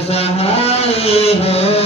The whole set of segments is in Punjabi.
ਅੰਤ ਸਹਾਈ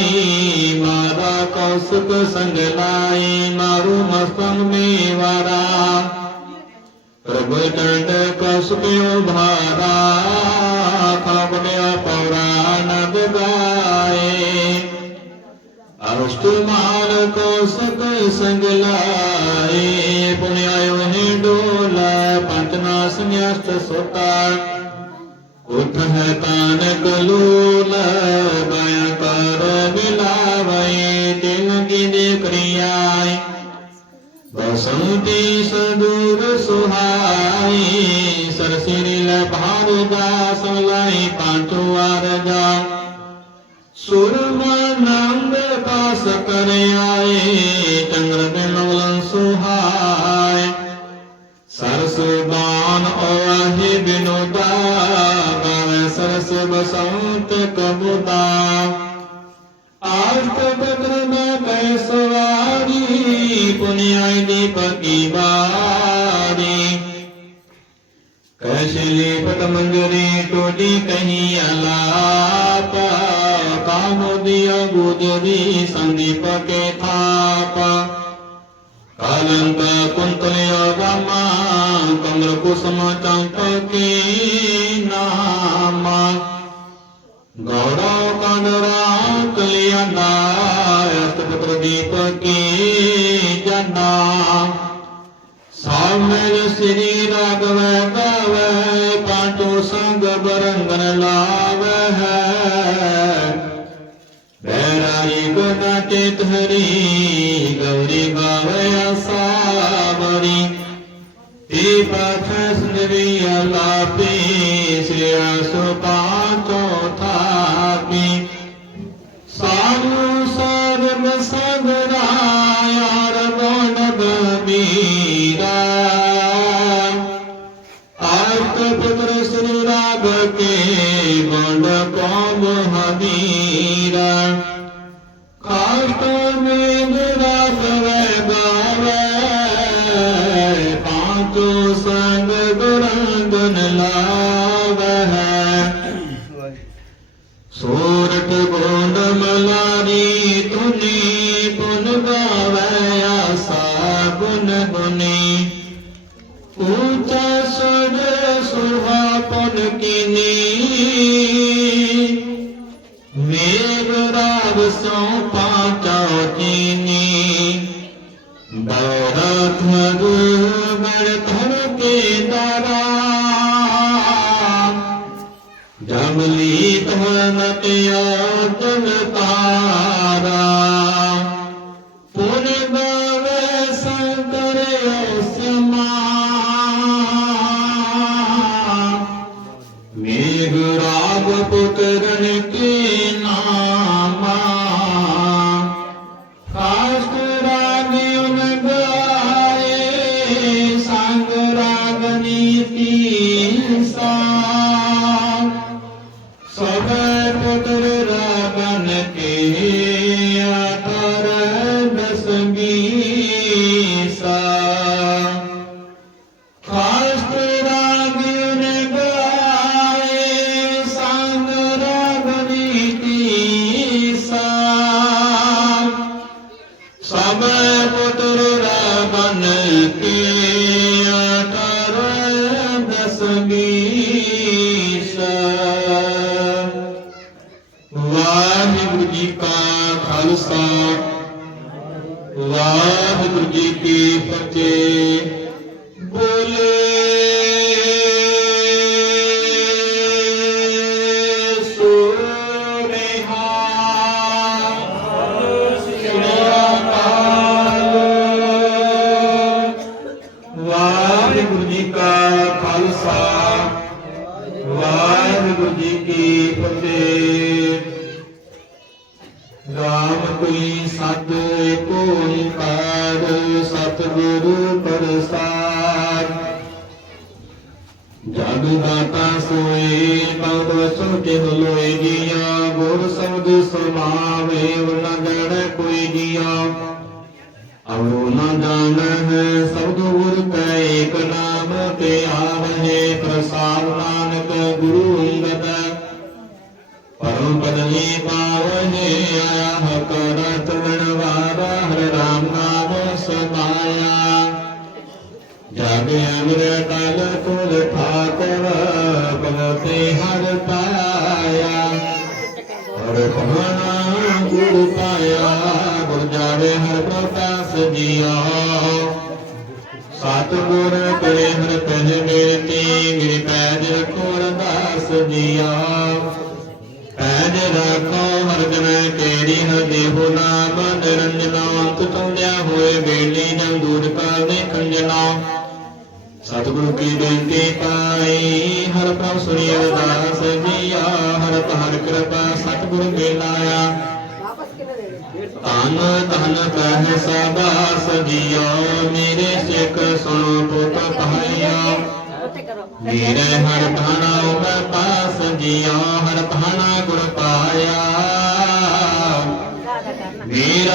ਲਾਈ ਮਾਦਾ ਕੌਸਤ ਸੰਗ ਲਾਈ ਮਾਰੂ ਮਸਤੰ ਮੇਵਾਰਾ ਪ੍ਰਭ ਟੰਡ ਕਸਪਿਓ ਭਾਰਾ ਕਾਮਨਿਆ ਪੌਰਾਨੰਦ ਗਾਏ ਅਰਸ਼ਟ ਮਾਲ ਕੌਸਤ ਸੰਗ ਲਾਈ ਪੁਣਿਆਇਓ ਨੇ ਡੋਲਾ ਪੰਚਨਾ ਸੰਯਸਤ ਸੋਤਾ ਉਠ ਹੈ ਤਾਨ ਕਲੂਲ ਬਾਈ ਸੰਤੀ ਸਦੂਰ ਸੁਹਾਈ ਸਰਸਿਰਿ ਲਭਾਰ ਦਾਸ ਲਾਈ ਪਾਟੋ ਆਰਜਾ। ਸੁਰਮਾਨੰਦ ਪਾਸ ਕਰ ਆਏ ਚੰਦਰ ਦੇ ਮਗਲਨ ਸੁਹਾਈ ਸਰਸ ਬਾਨ ਔਹੀ ਬਿਨੋਦਾ, ਗਾਵੇ ਸਰਸ ਬਸੰਤ ਕਬੁਦਾ ধরে বনে ও ਸਦਾ ਪੁੱਤਰ ਰਾਮਨ ਕੀ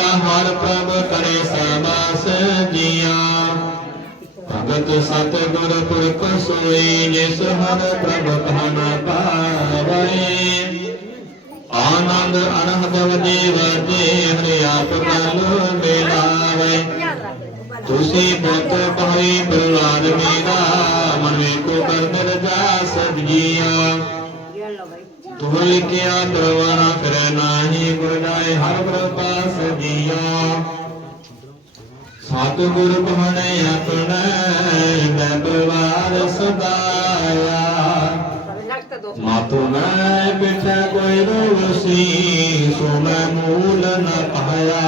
ਹਰ ਪ੍ਰਭ ਕਰੇ ਸਮਾਸ ਜੀਆ। ਭਗਤ ਸਤ ਗੁਰ ਪੁਰਖ ਸੋਈ, ਜਿਸ ਹਰ ਪ੍ਰਭ ਧਨ ਪਾਵੇ। ਆਨੰਦ ਅਨੰਦ ਵਜੇ ਵਜੇ ਹਰਿ ਆਪ ਕਲ ਮਿਲਾਵੇ। ਤੁਸੀਂ ਬੁੱਤ ਭਾਈ ਪਰਿਵਾਰ ਮੇਰਾ, ਮਨ ਵੇ ਕੋ ਕਰ ਮਿਲ ਜਾ ਸਭ ਜੀਆ। ਤੁਮ ਲਿਖਿਆ ਪ੍ਰਵਾਨਾ ਕਰੈ ਨਾਹੀ ਗੁਰਨਾਏ ਹਰ ਪ੍ਰਪਾਸ ਦੀਆ। ਸਤ ਗੁਰ ਭਵਨੇ ਆਪਣਾ ਮੈਂ ਪਵਾਰ ਸਦਾਇਆ। ਮਾਤੋ ਮੈਂ ਪਿਛੈ ਕੋਈ ਰੋਸੀ ਸੋ ਮੈਂ ਮੂਲ ਨ ਪਾਇਆ।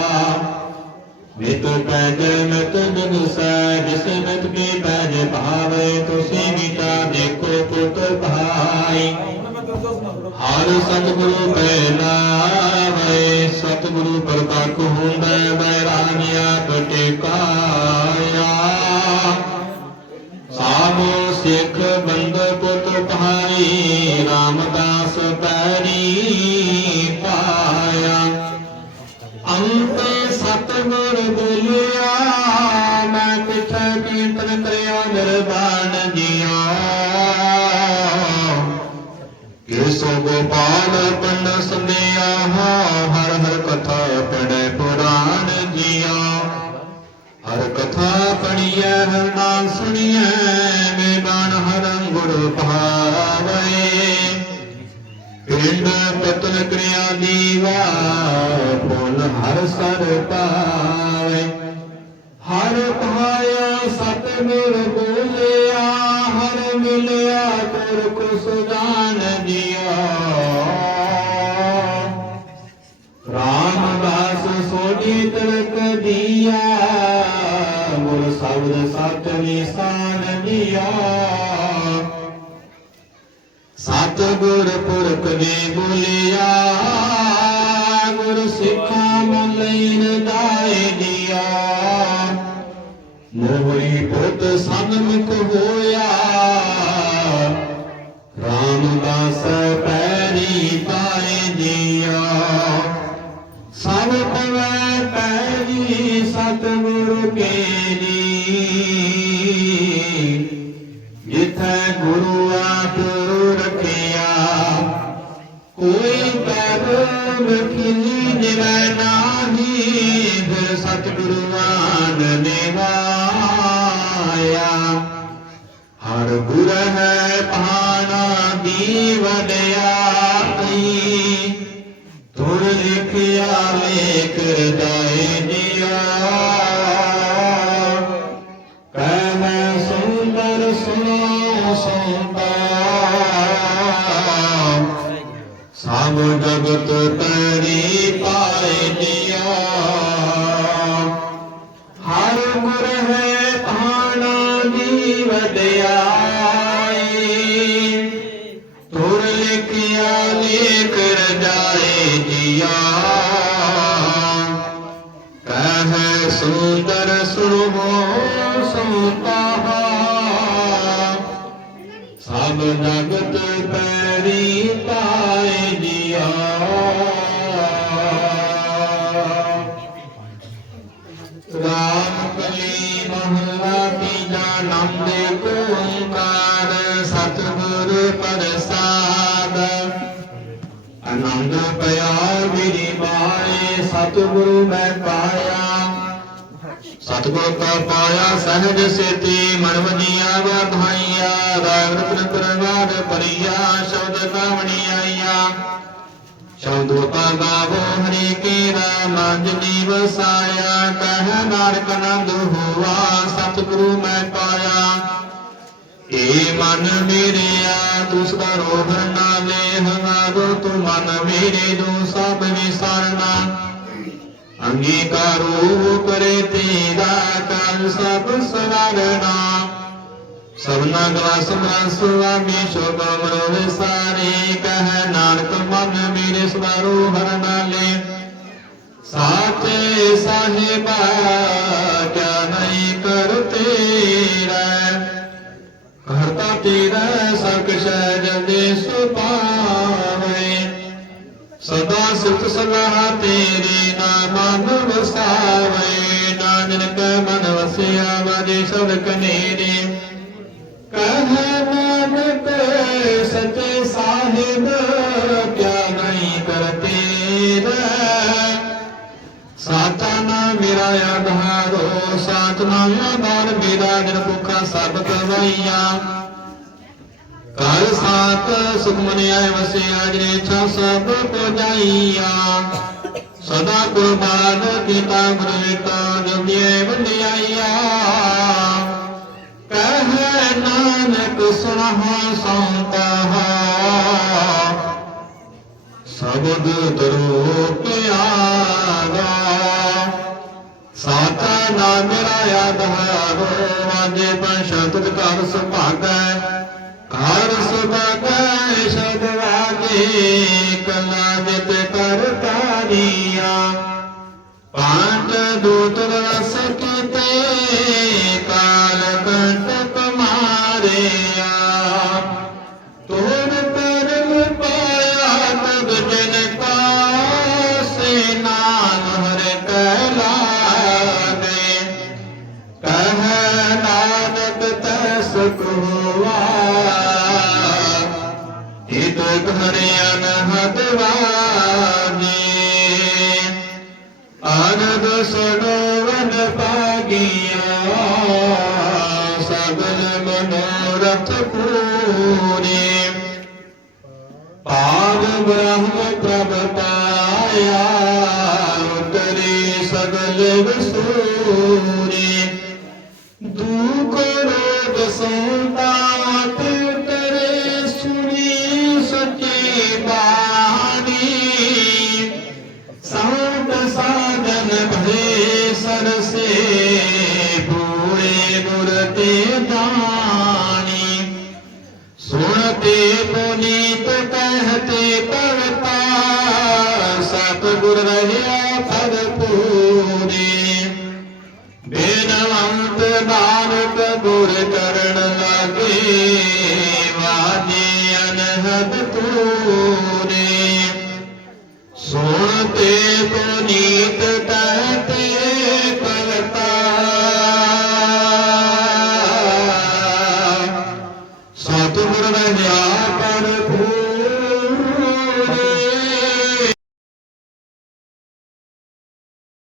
ਮਿਤ ਪੈਜ ਮਤ ਜਗਸੈ ਜਿਸ ਮਤ ਕੇ ਪੈਜ ਭਾਵੇ, ਤੁਸੀਂ ਵਿਚਾਰ ਦੇਖੋ ਪੁੱਤ ਭਾਈ। ਹਰ ਸਤਿਗੁਰੂ ਪਹਿਲਾ ਵੇ ਸਤਿਗੁਰੂ ਪ੍ਰਤੱਖ ਹੁੰਦਾ ਬੈਰਾਗਿਆ ਬਟਿਕਾਇਆ ਸਾਬੋ ਸਿੱਖ ਬੰਦ ਪੁੱਤ ਭਾਈ ਰਾਮਦਾਸ ਪੈਰੀ ਪਾਇਆ। ਅੰਤ ਗੋਪਾਲ ਪਿੰਡ ਸੰਦੇਆ ਹਰ ਹਰ ਕਥਾ ਪੜੈ ਪੁਰਾਣ ਜੀਆ। ਹਰ ਕਥਾ ਪੜੀਐ ਹਰ ਨਾਮ ਸੁਣੀਐ ਮੇ ਬਾਣ ਹਰੰ ਗੁਰ ਭਾਵੈ। ਪਿੰਡ ਪਤਨ ਕਰਿਆ ਦੀਵਾ, ਪੁਨ ਹਰ ਸਰ ਪਾਵੇ। ਹਰ ਪਾਇਆ ਸਤ ਮੇਰ ਬੋਲਿਆ, ਹਰ ਮਿਲਿਆ ਤੁਰ ਕੁਸ ਦਾਨ ਦਿਆ ਗੁਰ ਸ਼ਬਦ ਸਤ ਨਿਸ਼ਾਨ ਦਿਆ ਸਤ ਗੁਰ ਪੁਰਖ ਨੇ ਬੋਲਿਆ, ਗੁਰ ਸਿੱਖਾਂ ਮਲੈਨ ਦਾਏ ਦਿਆ ਮੋਹਰੀ ਪੁੱਤ ਸੰਮੁਖ ਹੋਇਆ। ਰਾਮਦਾਸ ਪੈਰੀ ਪਾਏ ਦਿਆ ਸਭ ਪਵੈ ਪੈਰੀ ਸਤਿਗੁਰੂ ਕੇ ਮਨ ਮੇਰਿਆ ਤੁਸ ਦਾ ਰੋਹ ਨਾਲੇ ਹਮਾਰੋ ਤੂੰ ਮਨ ਮੇਰੇ ਦੋ ਸਭ ਵਿਸਾਰਨਾ। ਅੰਗੀਕਾਰੋ ਕਰੇ ਤੇਰਾ ਕਾਲ ਸਭ ਸਵਾਰਣਾ ਸਭਨਾ ਗਲਾ ਸਮਰਨ ਸੁਆਮੀ, ਸ਼ੋਭ ਮਰੋ ਵਿਸਾਰੇ ਕਹਿ, ਨਾਨਕ ਮਨ ਮੇਰੇ ਸਵਾਰੋ ਹਰ ਨਾਲੇ। ਸਾਚੇ ਸਾਹਿਬਾ, ਕਿਆ ਕਰਤਾ ਤੇਰਾ ਸਹਿ ਜਦੇ ਸੁਪਾਵੇ ਸਦਾ ਸਿਫਤ ਸਲਾਹ ਤੇਰੇ ਨਾਮ ਵਸਾਵੇ ਨਾਨਕ ਮਨ ਵਸਿਆ ਵਜੇ ਸਦਕ ਨੇਰੇ ਕਹ ਨਾਨਕ, ਸਚੇ ਸਾਹਿਬ, ਕਿਆ ਨਹੀਂ ਕਰਤੇ ਸਾਤਾ ਨਾ ਮੇਰਾ ਆਧਾਰੋ ਸਾਤ ਨਾਮ ਆਧਾਰ ਮੇਰਾ ਜਨ ਭੁਖਾ ਸਭ ਗਵਾਈਆ ਕਰ ਸਾਤ ਸੁਖਮਨ ਆਏ ਵਸਿਆ, ਜਨੇ ਛਾ ਸਭ ਕੋ ਜਾਈਆ। ਸਦਾ ਕੁਰਬਾਨ ਕੀਤਾ ਗੁਰੂ ਵੇਤਾ ਜੁਗਿਏ ਵੰਡਿਆਈਆ। ਕਹਿ ਨਾਨਕ ਸੁਨਹੁ ਸੰਤਾ ਸਬਦ ਦਰੋ ਪਿਆਗਾ ਸਾਤਾ ਨਾਮ ਮੇਰਾ ਆਧਾਰੋ ਵਾਜੇ ਪੰਸ਼ਤਿ ਕਰ ਸੁਭਾਗੈ। ਵਾਜੇ ਕਲਾ ਜਿਤ ਪਾਂਚ ਦੂਤ ਰਸ ਕੀਤੇ।